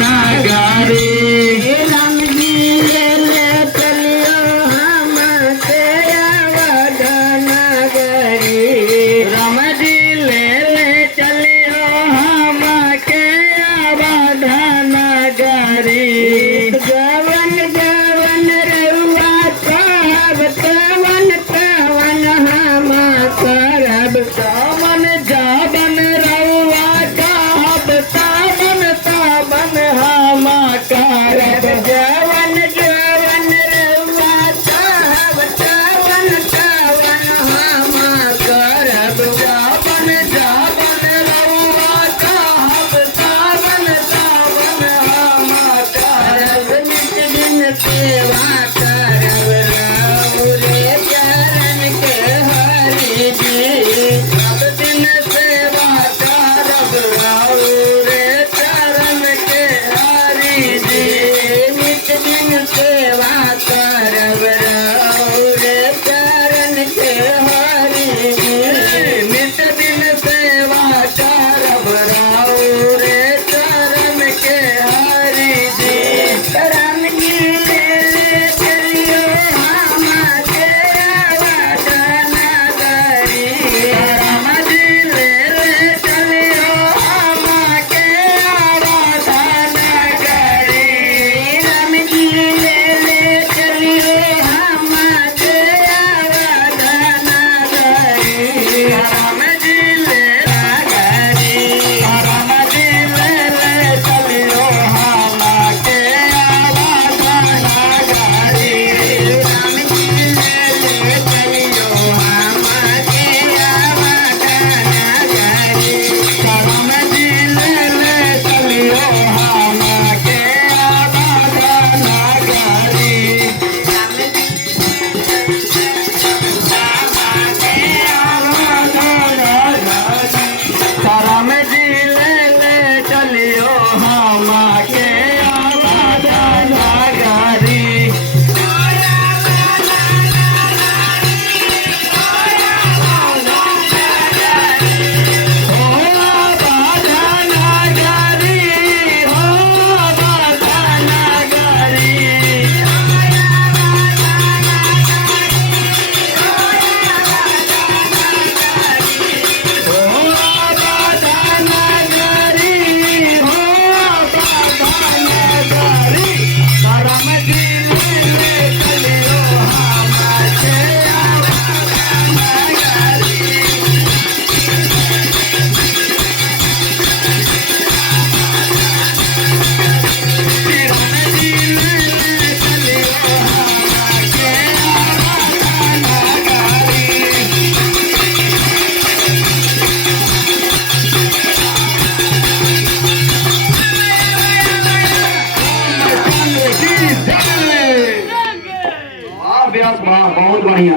नगरी राम जी ले ले चलियो हम के अवध नगरी राम जी ले ले चलियो हम के अवध नगरी जवन जवन रउआ कहब तवन तवन हम करब सावन जावन रउआ कहब सावन सावन हम करब जवन जवन रउआ कहब तवन तवन हम करब सावन जावन रउआ कहब सावन सावन हम करब नित दिन सेवा करब रउरे चरण के हरि जी सब दिन सेवा करब रउरे चरण के हरि जी नित दिन सेवा करब रउरे चरण के हरि जी नित दिन सेवा करब रउरे चरण के हरि जी राम जी ले ले चलियो हम के अवध नगरी राम जी ले ले चलियो हम के अवध नगरी राम जी ले ले चलियो हम के अवध नगरी राम जी ले नगरी राम जी ले ले चलियो हम के अवध नगरी राम जी ले ले चलियो हम के अवध नगरी राम जी ले ले चलियो हम के अवध नगरी राम जी ले ले चलियो हम के अवध नगरी हो अवध नगरी हो अवध नगरी हो अवध नगरी हो अवध नगरी राम जी ले ले चलियो हम के अवध नगरी राम जी ले ले चलियो हम के अवध नगरी बहुत बढ़िया।